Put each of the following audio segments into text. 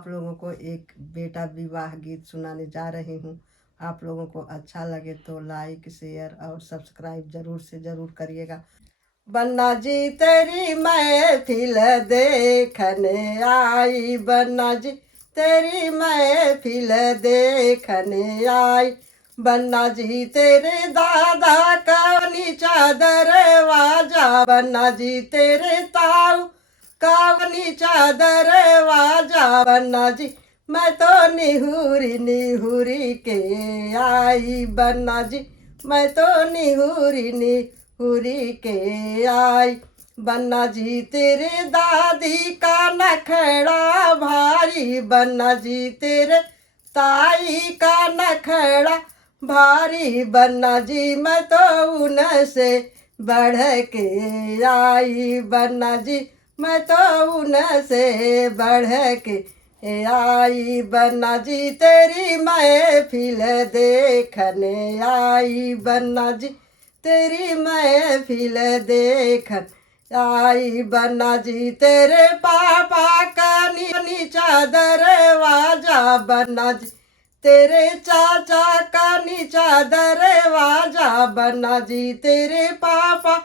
आप लोगों को एक बेटा विवाह गीत सुनाने जा रही हूँ। आप लोगों को अच्छा लगे तो लाइक शेयर और सब्सक्राइब ज़रूर से ज़रूर करिएगा। बन्ना जी तेरी महफिल देखने आई, बन्ना जी तेरी महफिल देखने आई। बन्ना जी तेरे दादा का नीचा दरवाजा, बन्ना जी तेरे ताऊ का नीचा दरवाजा। बन्ना जी मैं तो निहुरी निहुरी के आई, बन्ना जी मैं तो निहुरी निहुरी के आई। बन्ना जी तेरे दादी का नखड़ा भारी, बन्ना जी तेरे ताई का नखड़ा भारी। बन्ना जी मैं तो उनसे बढ़ के आई, बन्ना जी मैं तो उनसे बढ़ के आई। बन्ना जी तेरी महफिल देखने आई, बन्ना जी तेरी महफिल देखने आई। बन्ना जी तेरे पापा का नीचा दरवाजा, बन्ना जी तेरे चाचा का नीचा दरवाजा। बन्ना जी तेरे पापा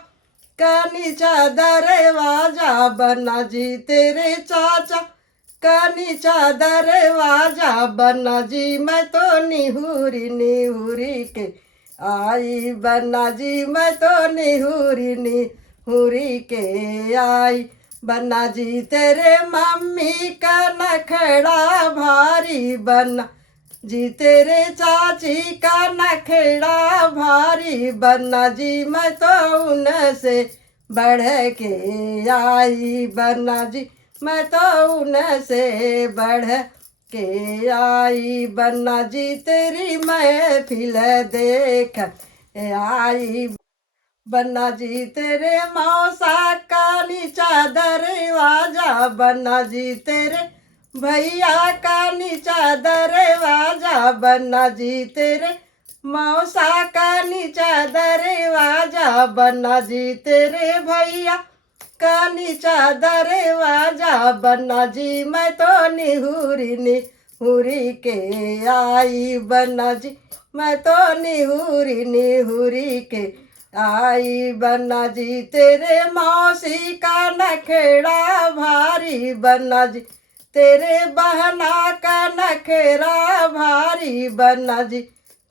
का नीचा दरवाजा, बन्ना जी तेरे चाचा का नीचा दरवाजा। बन्ना जी मैं तो निहुरी निहुरी के आई, बन्ना जी मैं तो निहुरी निहुरी के आई। बन्ना जी तेरे मम्मी का नखड़ा भारी, बन्ना जी तेरे चाची का नखड़ा भारी। बन्ना जी मैं तो उनसे बढ़ के आई, बन्ना जी मैं तो उनसे बढ़ के आई। बन्ना जी तेरी महफिल देख आई, बन्ना जी तेरे मौसा का नीचा दरवाजा। बन्ना जी तेरे भैया का नीचा दरवाजा, बन्ना जी तेरे मौसा का नीचा दरवाजा। बन्ना जी तेरे भैया का नीचा दरवाजा। बन्ना जी मैं तो निहुरी निहुरी के आई, बन्ना जी मैं तो निहुरी निहुरी के आई। बन्ना जी तेरे मौसी का नखड़ा भारी, बन्ना जी तेरे बहना का नखड़ा भारी। बन्ना जी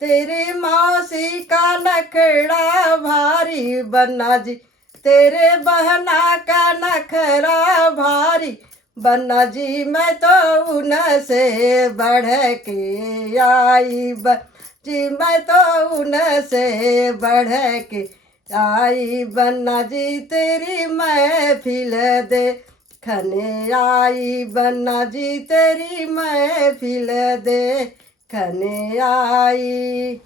तेरे मौसी का नखड़ा भारी, बन्ना जी तेरे बहना का नखरा भारी। बन्ना जी मैं तो उनसे बढ़ के आई, जी मैं तो उनसे बढ़ के आई। बन्ना जी तेरी महफिल देखने आई, बन्ना जी तेरी महफिल देखने आई।